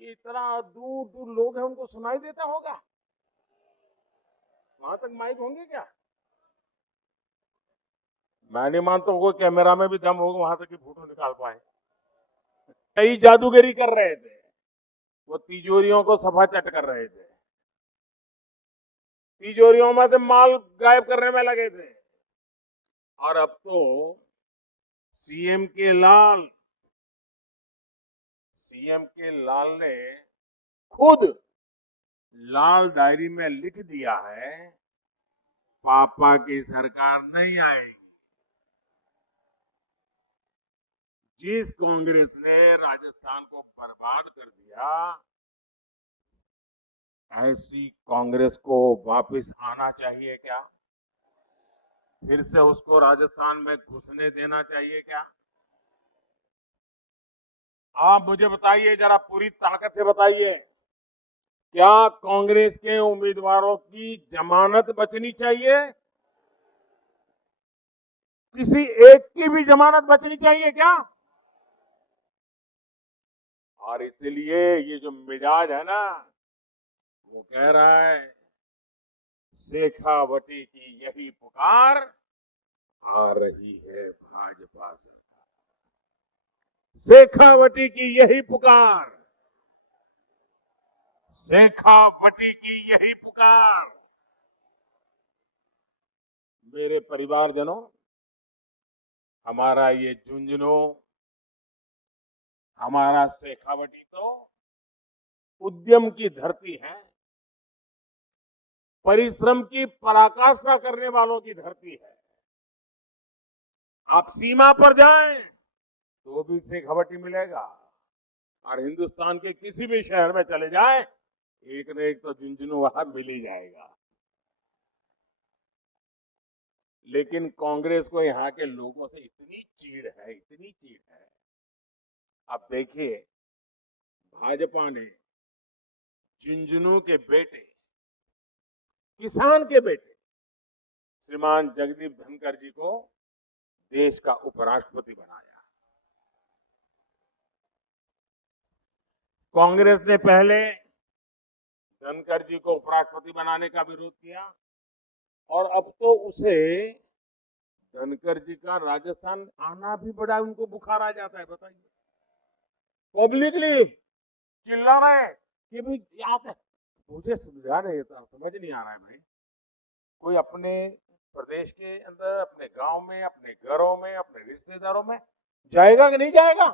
इतना दूर दूर लोग हैं, उनको सुनाई देता होगा? वहां तक माइक होंगे क्या? मैं नहीं मानता कोई कैमरा में भी दम होगा वहां तक की फोटो निकाल पाए। कई जादूगरी कर रहे थे, वो तिजोरियों को सफा चट कर रहे थे, तिजोरियों में से माल गायब करने में लगे थे। और अब तो सीएम के लाल सीएम के लाल ने खुद लाल डायरी में लिख दिया है, पापा की सरकार नहीं आएगी। जिस कांग्रेस ने राजस्थान को बर्बाद कर दिया, ऐसी कांग्रेस को वापस आना चाहिए क्या? फिर से उसको राजस्थान में घुसने देना चाहिए क्या? आप मुझे बताइए, जरा पूरी ताकत से बताइए, क्या कांग्रेस के उम्मीदवारों की जमानत बचनी चाहिए? किसी एक की भी जमानत बचनी चाहिए क्या? और इसलिए ये जो मिजाज है ना, वो कह रहा है शेखावटी की यही पुकार, आ रही है भाजपा से। शेखावटी की यही पुकार, शेखावटी की यही पुकार। मेरे परिवारजनों, हमारा ये झुंझुनू, हमारा शेखावटी तो उद्यम की धरती है, परिश्रम की पराकाष्ठा करने वालों की धरती है। आप सीमा पर जाएं तो भी शेखावटी मिलेगा, और हिंदुस्तान के किसी भी शहर में चले जाएं, एक न एक तो झुंझुनू वहां मिल ही जाएगा। लेकिन कांग्रेस को यहाँ के लोगों से इतनी चीड़ है, इतनी चीड़ है। अब देखिए, भाजपा ने झुंझुनू के बेटे, किसान के बेटे श्रीमान जगदीप धनखड़ जी को देश का उपराष्ट्रपति बनाया। कांग्रेस ने पहले धनखड़ जी को उपराष्ट्रपति बनाने का विरोध किया, और अब तो उसे धनखड़ जी का राजस्थान आना भी बड़ा उनको बुखार आ जाता है। बताइए, पब्लिकली चिल्ला रहे कि भाई याद, मुझे समझा नहीं था, समझ नहीं आ रहा है भाई, कोई अपने प्रदेश के अंदर, अपने गांव में, अपने घरों में, अपने रिश्तेदारों में जाएगा कि नहीं जाएगा?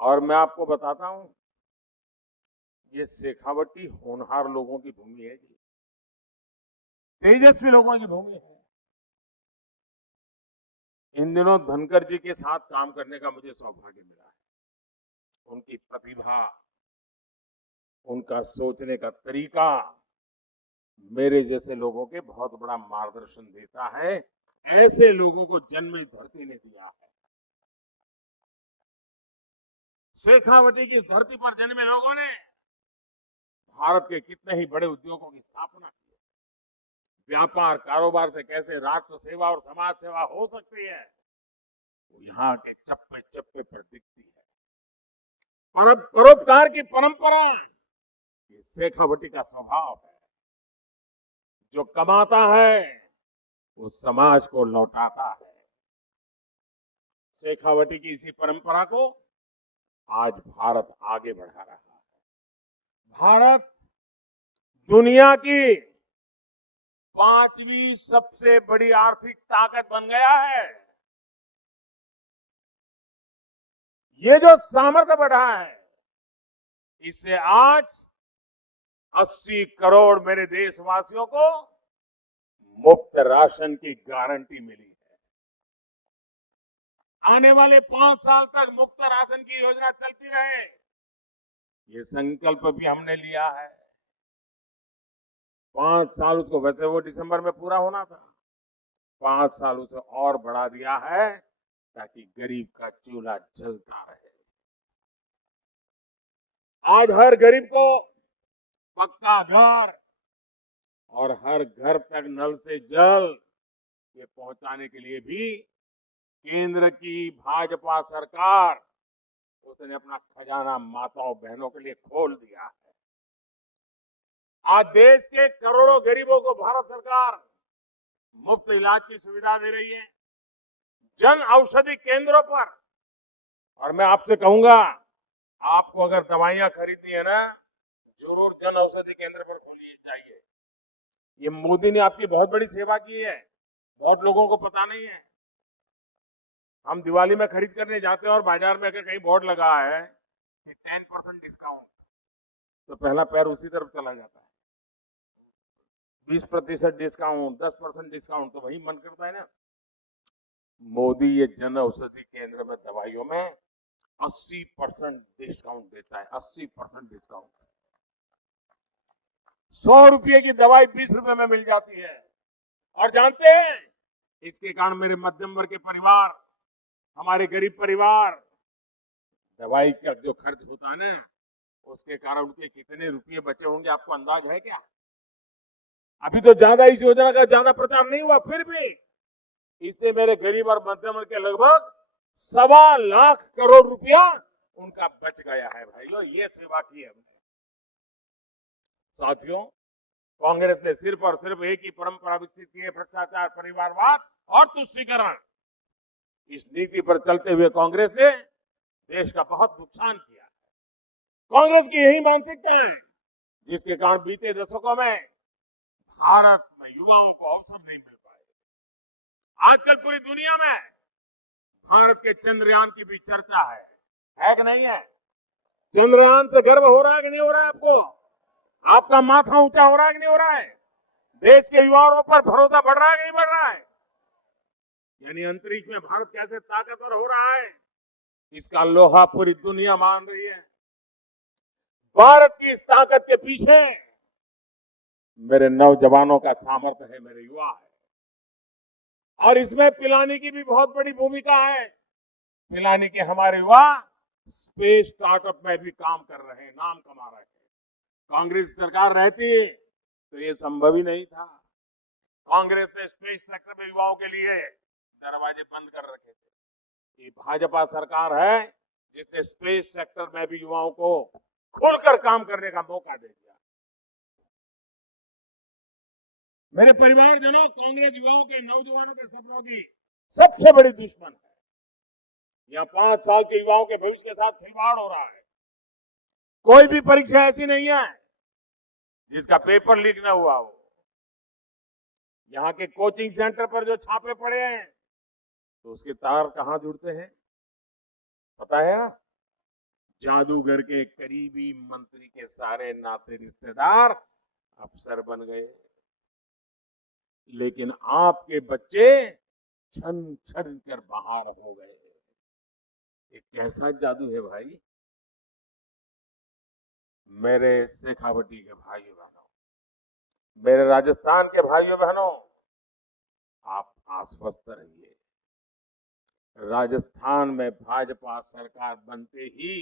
और मैं आपको बताता हूं, ये शेखावटी होनहार लोगों की भूमि है, तेजस्वी लोगों की भूमि है। इन दिनों धनखड़ जी के साथ काम करने का मुझे सौभाग्य मिला है। उनकी प्रतिभा, उनका सोचने का तरीका मेरे जैसे लोगों के बहुत बड़ा मार्गदर्शन देता है। ऐसे लोगों को जन्म इस धरती ने दिया है। शेखावटी की इस धरती पर जन्मे लोगों ने भारत के कितने ही बड़े उद्योगों की स्थापना की। व्यापार कारोबार से कैसे राष्ट्र सेवा और समाज सेवा हो सकती है, वो यहाँ के चप्पे चप्पे पर दिखती है। और परोपकार की परंपरा, ये शेखावटी का स्वभाव है। जो कमाता है वो समाज को लौटाता है। शेखावटी की इसी परंपरा को आज भारत आगे बढ़ा रहा है। भारत दुनिया की 5वीं सबसे बड़ी आर्थिक ताकत बन गया है। ये जो सामर्थ्य बढ़ा है, इससे आज 80 करोड़ मेरे देशवासियों को मुफ्त राशन की गारंटी मिली है। आने वाले 5 साल तक मुफ्त राशन की योजना चलती रहे, ये संकल्प भी हमने लिया है। 5 साल, उसको वैसे वो दिसंबर में पूरा होना था, 5 साल उसे और बढ़ा दिया है, ताकि गरीब का चूल्हा जलता रहे। आज हर गरीब को पक्का घर और हर घर तक नल से जल ये पहुंचाने के लिए भी केंद्र की भाजपा सरकार उसने अपना खजाना माताओं बहनों के लिए खोल दिया है। आज देश के करोड़ों गरीबों को भारत सरकार मुफ्त इलाज की सुविधा दे रही है जन औषधि केंद्रों पर। और मैं आपसे कहूंगा, आपको अगर दवाइयां खरीदनी है ना, जरूर जन औषधि केंद्र पर खोलिए जाइए। ये मोदी ने आपकी बहुत बड़ी सेवा की है, बहुत लोगों को पता नहीं है। हम दिवाली में खरीद करने जाते हैं और बाजार में अगर कहीं बोर्ड लगा है कि 10% डिस्काउंट, तो पहला पैर उसी तरफ चला जाता है। 20% डिस्काउंट, 10% डिस्काउंट, तो वही मन करता है ना। मोदी ये जन औषधि केंद्र में दवाइयों में 80% डिस्काउंट देता है। 80% डिस्काउंट। 100 रुपये की दवाई 20 रुपए में मिल जाती है। और जानते हैं, इसके कारण मेरे मध्यम वर्ग के परिवार, हमारे गरीब परिवार, दवाई का जो खर्च होता है ना, उसके कारण उनके कितने रुपये बचे होंगे, आपको अंदाज है क्या? अभी तो ज्यादा इस योजना का ज्यादा प्रचार नहीं हुआ, फिर भी इससे मेरे गरीब और मध्यम वर्ग के लगभग 1.25 करोड़ रुपया उनका बच गया है। भाइयों, ये सेवा की है हमने। साथियों, कांग्रेस ने सिर्फ और सिर्फ एक ही परंपरा विकसित की है, भ्रष्टाचार, परिवारवाद और तुष्टीकरण। इस नीति पर चलते हुए कांग्रेस ने देश का बहुत नुकसान किया। कांग्रेस की यही मानसिकता है जिसके कारण बीते दशकों में भारत में युवाओं को अवसर नहीं मिल पाए। आजकल पूरी दुनिया में भारत के चंद्रयान की भी चर्चा है कि नहीं है? चंद्रयान से गर्व हो रहा है कि नहीं हो रहा है आपको? आपका माथा ऊंचा हो रहा है कि नहीं हो रहा है? देश के युवाओं पर भरोसा बढ़ रहा है कि नहीं बढ़ रहा है? यानी अंतरिक्ष में भारत कैसे ताकतवर हो रहा है, इसका लोहा पूरी दुनिया मान रही है। भारत की इस ताकत के पीछे मेरे नौजवानों का सामर्थ्य है, मेरे युवा है। और इसमें पिलानी की भी बहुत बड़ी भूमिका है। पिलानी के हमारे युवा स्पेस स्टार्टअप में भी काम कर रहे हैं, नाम कमा रहे हैं। कांग्रेस सरकार रहती तो ये संभव ही नहीं था। कांग्रेस ने स्पेस सेक्टर में युवाओं के लिए दरवाजे बंद कर रखे थे। ये भाजपा सरकार है जिसने स्पेस सेक्टर में भी युवाओं को खुलकर काम करने का मौका दे दिया। मेरे परिवारजनों, कांग्रेस युवाओं के, नौजवानों के सपनों की सबसे बड़ी दुश्मन है। यहाँ 5 साल के युवाओं के भविष्य के साथ खिलवाड़ हो रहा है। कोई भी परीक्षा ऐसी नहीं है जिसका पेपर लीक न हुआ हो। यहाँ के कोचिंग सेंटर पर जो छापे पड़े हैं, तो उसके तार कहां जुड़ते हैं पता है ना? जादूगर के करीबी मंत्री के सारे नाते रिश्तेदार अफसर बन गए। लेकिन आपके बच्चे छन छन कर बाहर हो गए। ये कैसा जादू है भाई? मेरे शेखावटी के भाइयों बहनों, मेरे राजस्थान के भाइयों बहनों, आप आश्वस्त रहिए। राजस्थान में भाजपा सरकार बनते ही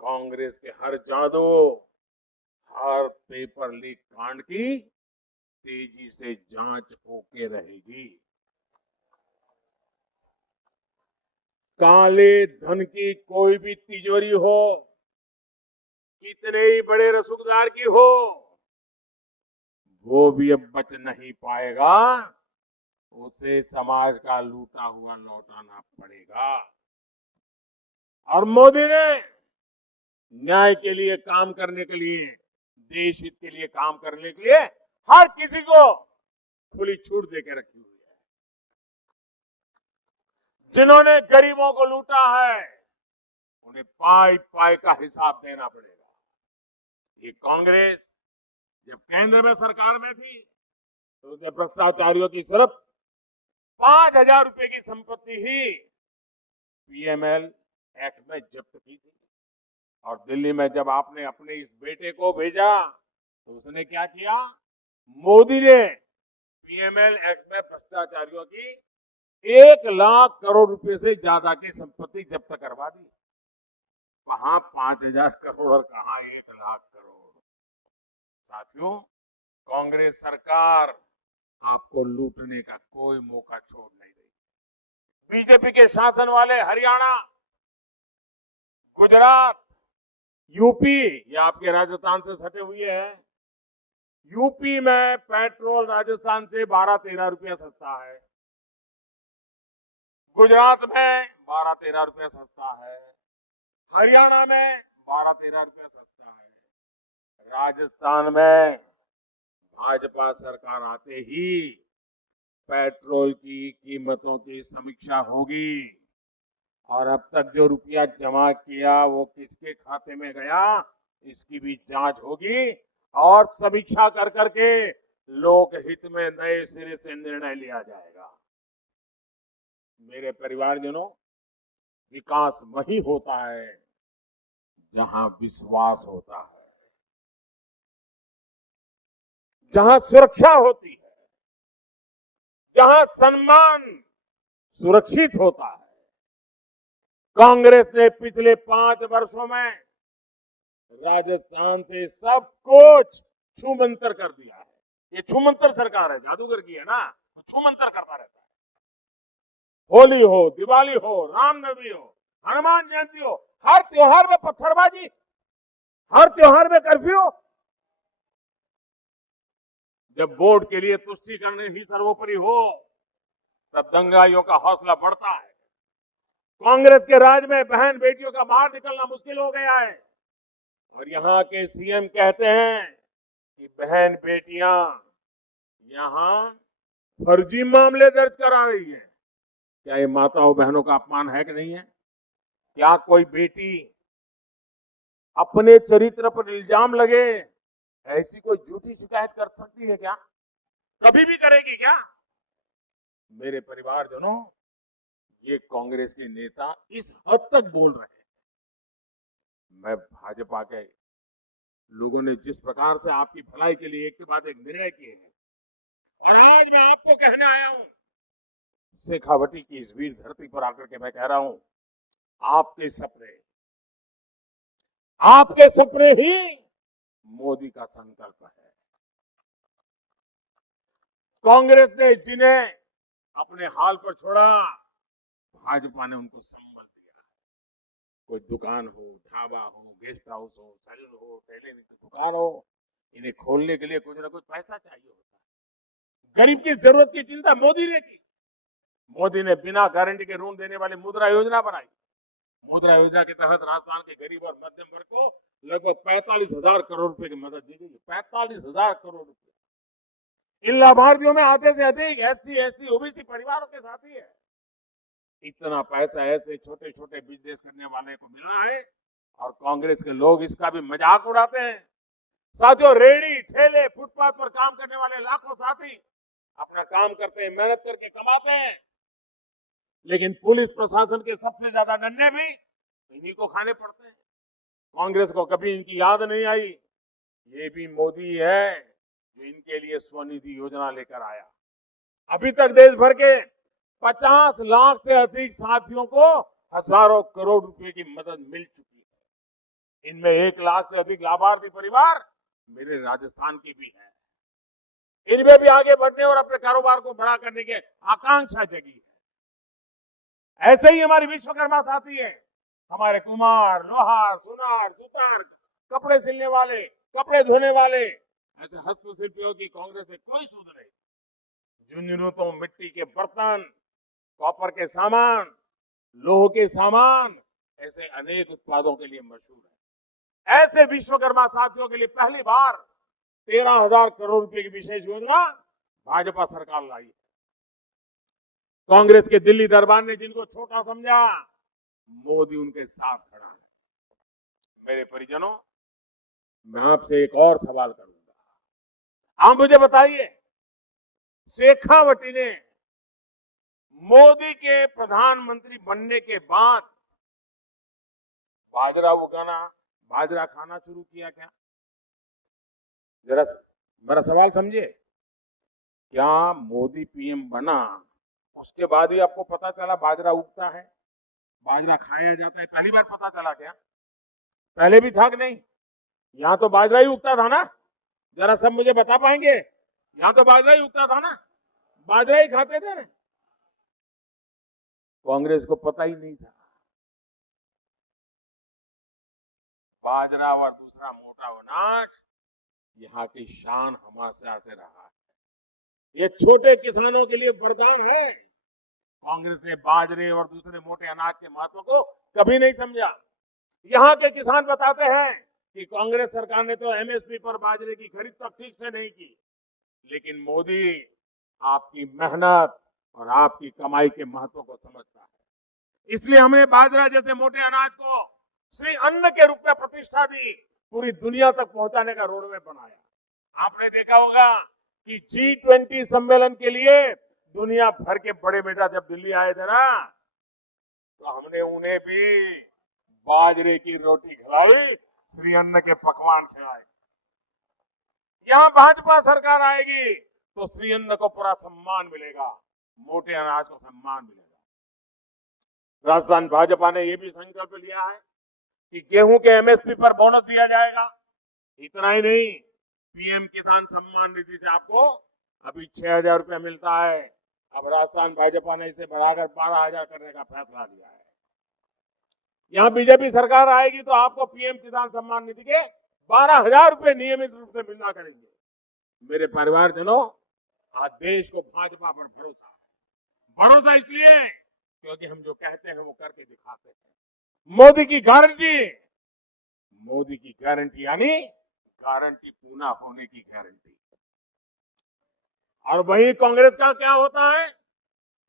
कांग्रेस के हर जादू, हर पेपर लीक कांड की तेजी से जांच होके रहेगी। काले धन की कोई भी तिजोरी हो, कितने ही बड़े रसूखदार की हो, वो भी अब बच नहीं पाएगा। उसे समाज का लूटा हुआ लौटाना पड़ेगा। और मोदी ने न्याय के लिए काम करने के लिए, देश हित के लिए काम करने के लिए हर किसी को खुली छूट देके रखी हुई है। जिन्होंने गरीबों को लूटा है, उन्हें पाई पाई का हिसाब देना पड़ेगा। ये कांग्रेस जब केंद्र में सरकार में थी तो उसने भ्रष्टाचारियों की सिर्फ 5,000 रुपए की संपत्ति ही पीएमएल एक्ट में जब्त की थी। और दिल्ली में जब आपने अपने इस बेटे को भेजा तो उसने क्या किया? मोदी ने पीएमएल एक्ट में भ्रष्टाचारियों की 1 लाख करोड़ रुपए से ज्यादा की संपत्ति जब्त करवा दी। कहां 5,000 करोड़ और कहां 1 लाख करोड़। साथियों, कांग्रेस सरकार आपको लूटने का कोई मौका छोड़ नहीं रही। बीजेपी के शासन वाले हरियाणा, गुजरात, यूपी, ये आपके राजस्थान से सटे हुए हैं। यूपी में पेट्रोल राजस्थान से 12-13 रुपया सस्ता है। गुजरात में 12-13 रुपया सस्ता है। हरियाणा में 12-13 रुपया सस्ता है। राजस्थान में भाजपा सरकार आते ही पेट्रोल की कीमतों की समीक्षा होगी और अब तक जो रुपया जमा किया वो किसके खाते में गया इसकी भी जांच होगी और समीक्षा कर करके लोकहित में नए सिरे से निर्णय लिया जाएगा। मेरे परिवारजनों, विकास वही होता है जहां विश्वास होता है, जहां सुरक्षा होती है, जहां सम्मान सुरक्षित होता है। कांग्रेस ने पिछले 5 वर्षों में राजस्थान से सब कुछ छूमंतर कर दिया है। ये छूमंतर सरकार है, जादूगर की है ना, छूमंतर करता रहता है। होली हो, दिवाली हो, रामनवमी हो, हनुमान जयंती हो, हर त्योहार में पत्थरबाजी, हर त्योहार में कर्फ्यू। जब वोट के लिए तुष्टीकरण ही सर्वोपरि हो तब दंगाइयों का हौसला बढ़ता है। कांग्रेस के राज में बहन बेटियों का बाहर निकलना मुश्किल हो गया है और यहाँ के सीएम कहते हैं कि बहन बेटियां यहाँ फर्जी मामले दर्ज करा रही हैं। क्या ये माताओं बहनों का अपमान है कि नहीं है? क्या कोई बेटी अपने चरित्र पर इल्जाम लगे ऐसी कोई झूठी शिकायत कर सकती है क्या? कभी भी करेगी क्या? मेरे परिवारजनों, ये कांग्रेस के नेता इस हद तक बोल रहे हैं। मैं भाजपा के लोगों ने जिस प्रकार से आपकी भलाई के लिए एक के बाद एक निर्णय किए हैं और आज मैं आपको कहने आया हूं, शेखावटी की इस वीर धरती पर आकर के मैं कह रहा हूं, आपके सपने ही मोदी का संकल्प है। कांग्रेस ने जिन्हें अपने हाल पर छोड़ा, भाजपा ने उनको संबल दिया। कोई दुकान हो, ढाबा हो, गेस्ट हाउस हो, सैलून हो, टेलरिंग की दुकान हो, इन्हें खोलने के लिए कुछ ना कुछ पैसा चाहिए होता है। गरीब की जरूरत की चिंता मोदी ने की। मोदी ने बिना गारंटी के ऋण देने वाली मुद्रा योजना बनाई। मुद्रा योजना के तहत राजस्थान के गरीब और मध्यम वर्ग को लगभग 45,000 करोड़ रुपए की मदद दी गई। 45,000 करोड़ रुपए। इन लाभार्थियों में आधे से अधिक एससी, एसटी, ओबीसी परिवारों के साथी है। इतना पैसा ऐसे छोटे छोटे बिजनेस करने वाले को मिलना है और कांग्रेस के लोग इसका भी मजाक उड़ाते हैं। साथियों, रेहड़ी ठेले फुटपाथ पर काम करने वाले लाखों साथी अपना काम करते हैं, मेहनत करके कमाते हैं, लेकिन पुलिस प्रशासन के सबसे ज्यादा नन्हे भी इन्हीं को खाने पड़ते हैं। कांग्रेस को कभी इनकी याद नहीं आई। ये भी मोदी है जो इनके लिए स्वनिधि योजना लेकर आया। अभी तक देश भर के 50 लाख से अधिक साथियों को हजारों करोड़ रुपए की मदद मिल चुकी है। इनमें 1 लाख से अधिक लाभार्थी परिवार मेरे राजस्थान की भी है। इनमें भी आगे बढ़ने और अपने कारोबार को बड़ा करने की आकांक्षा जगी है। ऐसे ही हमारी विश्वकर्मा साथी है, हमारे कुम्हार, लोहार, सुनार, सुतार, कपड़े सिलने वाले, कपड़े धोने वाले, ऐसे हस्तशिल्पियों की कांग्रेस में कोई सूद नहीं। झुंझुनू मिट्टी के बर्तन, कॉपर के सामान, लोह के सामान, ऐसे अनेक उत्पादों के लिए मशहूर है। ऐसे विश्वकर्मा साथियों के लिए पहली बार 13,000 करोड़ रुपए की विशेष योजना भाजपा सरकार लाई है। कांग्रेस के दिल्ली दरबार ने जिनको छोटा समझा, मोदी उनके साथ खड़ा है। मेरे परिजनों, मैं आपसे एक और सवाल करूंगा। आप मुझे बताइए, शेखावटी ने मोदी के प्रधानमंत्री बनने के बाद बाजरा उगाना, बाजरा खाना शुरू किया क्या? जरा मेरा सवाल समझिए। क्या मोदी पीएम बना उसके बाद ही आपको पता चला बाजरा उगता है, बाजरा खाया जाता है? पहली बार पता चला क्या? पहले भी था कि नहीं? यहाँ तो बाजरा ही उगता था ना? जरा सब मुझे बता पाएंगे? यहाँ तो बाजरा ही उगता था ना? बाजरा ही खाते थे ना? कांग्रेस को पता ही नहीं था। बाजरा और दूसरा मोटा अनाज यहाँ की शान हमेशा से रहा है। ये छोटे किसानों के लिए वरदान है। कांग्रेस ने बाजरे और दूसरे मोटे अनाज के महत्व को कभी नहीं समझा। यहाँ के किसान बताते हैं कि कांग्रेस सरकार ने तो एमएसपी पर बाजरे की खरीद तक ठीक से नहीं की, लेकिन मोदी आपकी मेहनत और आपकी कमाई के महत्व को समझता है। इसलिए हमने बाजरा जैसे मोटे अनाज को श्री अन्न के रूप में प्रतिष्ठा दी, पूरी दुनिया तक पहुंचाने का रोडमैप बनाया। आपने देखा होगा कि G20 सम्मेलन के लिए दुनिया भर के बड़े बेटा जब दिल्ली आए थे ना, तो हमने उन्हें भी बाजरे की रोटी खिलाई, श्री अन्न के पकवान खिलाए। यहां भाजपा सरकार आएगी तो श्री अन्न को पूरा सम्मान मिलेगा, मोटे अनाज को सम्मान मिलेगा। राजस्थान भाजपा ने यह भी संकल्प लिया है कि गेहूं के एमएसपी पर बोनस दिया जाएगा। इतना ही नहीं, पीएम किसान सम्मान निधि से आपको अभी 6,000 रुपया मिलता है। अब राजस्थान भाजपा ने इसे बढ़ाकर 12,000 करने का फैसला लिया है। यहाँ बीजेपी सरकार आएगी तो आपको पीएम किसान सम्मान निधि के 12,000 रुपए नियमित रूप से मिलना करेंगे। मेरे परिवारजनों, आज देश को भाजपा पर भरोसा इसलिए क्योंकि हम जो कहते हैं वो करके दिखाते हैं। मोदी की गारंटी यानी गारंटी पूरा होने की गारंटी। और वही कांग्रेस का क्या होता है?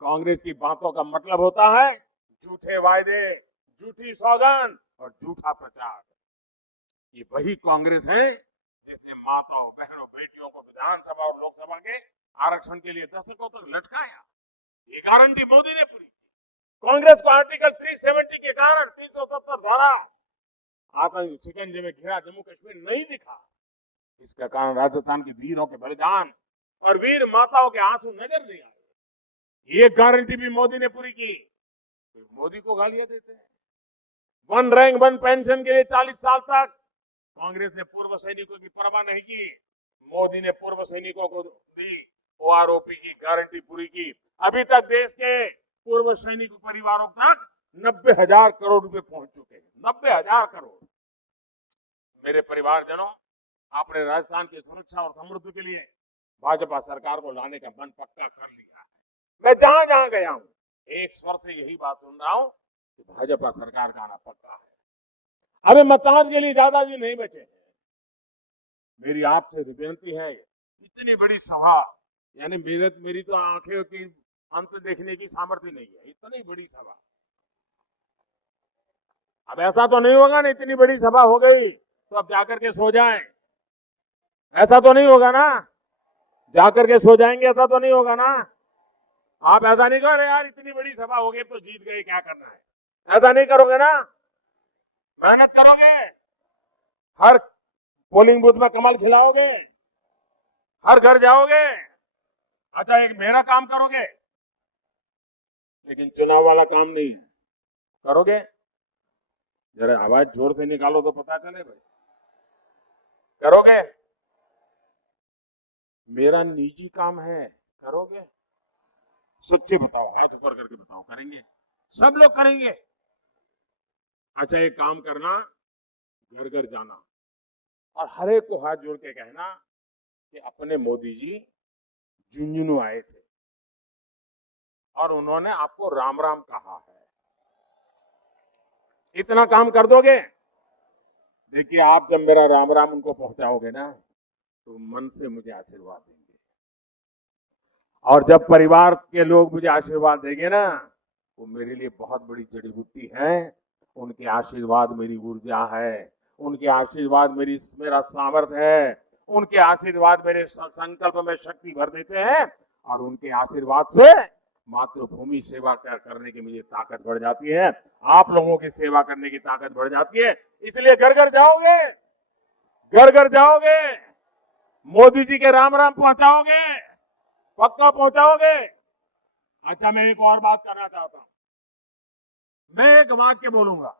कांग्रेस की बातों का मतलब होता है झूठे वायदे, झूठी सौगंध और झूठा प्रचार। ये वही कांग्रेस है जिसने माताओं, बहनों, बेटियों को विधानसभा और लोकसभा के आरक्षण के लिए दशकों तक लटकाया। ये गारंटी मोदी ने पूरी की। कांग्रेस को आर्टिकल 370 के कारण 370 धारा आतंक शिकंजे में घिरा जम्मू कश्मीर नहीं दिखा। इसका कारण राजस्थान के वीरों के बलिदान और वीर माताओं के आंसू नजर नहीं आए। ये गारंटी भी मोदी ने पूरी की। तो मोदी को गालियां देते हैं। 1 रैंक 1 पेंशन के लिए 40 साल तक कांग्रेस ने पूर्व सैनिकों की परवाह नहीं की। मोदी ने पूर्व सैनिकों को दी ओआरओपी की गारंटी पूरी की। अभी तक देश के पूर्व सैनिक परिवारों तक 90,000 करोड़ रुपए पहुंच चुके हैं। 90,000 करोड़। मेरे परिवारजनों, आपने राजस्थान की सुरक्षा और समृद्धि के लिए भाजपा सरकार को लाने का मन पक्का कर लिया है। मैं जहां जहां गया हूं, एक स्वर से यही बात सुन रहा हूं कि भाजपा सरकार का आना पक्का है। अबे मतदान के लिए ज्यादा दिन नहीं बचे। मेरी आपसे विनती है, इतनी बड़ी सभा, यानी मेरी तो आंखें की अंत देखने की सामर्थ्य नहीं है। इतनी बड़ी सभा, अब ऐसा तो नहीं होगा ना इतनी बड़ी सभा हो गई तो अब जाकर के सो जाएं। ऐसा तो नहीं होगा ना, जाकर के सो जाएंगे, ऐसा तो नहीं होगा ना। आप ऐसा नहीं करो यार इतनी बड़ी सभा हो गई तो जीत गए, क्या करना है, ऐसा नहीं करोगे ना। मेहनत करोगे, हर पोलिंग बूथ में कमल खिलाओगे, हर घर जाओगे। अच्छा, एक मेरा काम करोगे, लेकिन चुनाव वाला काम नहीं करोगे। जरा आवाज जोर से निकालो तो पता चले भाई। करोगे? मेरा निजी काम है, करोगे? सच्चे बताओ, हाथ ऊपर करके बताओ। करेंगे? सब लोग करेंगे। अच्छा, एक काम करना, घर घर जाना और हर एक को हाथ जोड़ के कहना कि अपने मोदी जी झुंझुनू आए थे और उन्होंने आपको राम राम कहा है। इतना काम कर दोगे, देखिए आप जब मेरा राम राम उनको पहुंचाओगे ना तो मन से मुझे आशीर्वाद देंगे। और जब परिवार के लोग मुझे आशीर्वाद देंगे ना, वो मेरे लिए बहुत बड़ी जड़ी बूटी है। उनके आशीर्वाद मेरी ऊर्जा है, उनके आशीर्वाद मेरा सामर्थ्य है, उनके आशीर्वाद मेरे संकल्प में शक्ति भर देते हैं और उनके आशीर्वाद से मातृभूमि सेवा करने की मुझे ताकत बढ़ जाती है। आप लोगों की सेवा करने की ताकत बढ़ जाती है। इसलिए घर घर जाओगे, घर घर जाओगे, मोदी जी के राम राम पहुंचाओगे, पक्का पहुंचाओगे। अच्छा, मैं एक और बात करना चाहता हूं। मैं एक वाक्य बोलूंगा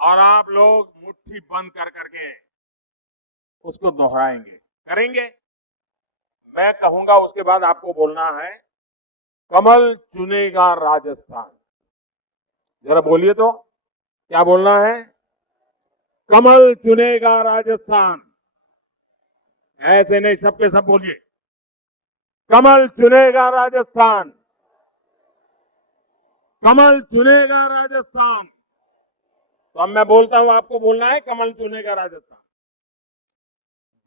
और आप लोग मुट्ठी बंद कर करके उसको दोहराएंगे, करेंगे। मैं कहूंगा, उसके बाद आपको बोलना है कमल चुनेगा राजस्थान। जरा बोलिए तो, क्या बोलना है? कमल चुनेगा राजस्थान। ऐसे नहीं, सबके सब बोलिए, कमल चुनेगा राजस्थान, कमल चुनेगा राजस्थान। तो अब मैं बोलता हूं, आपको बोलना है, कमल चुनेगा राजस्थान।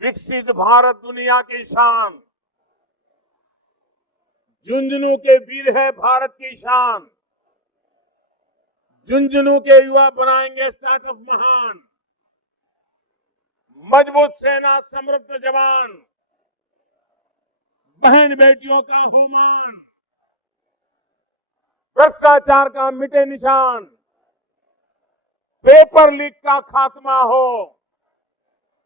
विकसित भारत दुनिया की शान, झुंझुनू के वीर है भारत की शान, झुंझुनू के युवा बनाएंगे स्टार्टअप महान, मजबूत सेना समृद्ध जवान, बहन बेटियों का हो मान, भ्रष्टाचार का मिटे निशान, पेपर लीक का खात्मा हो,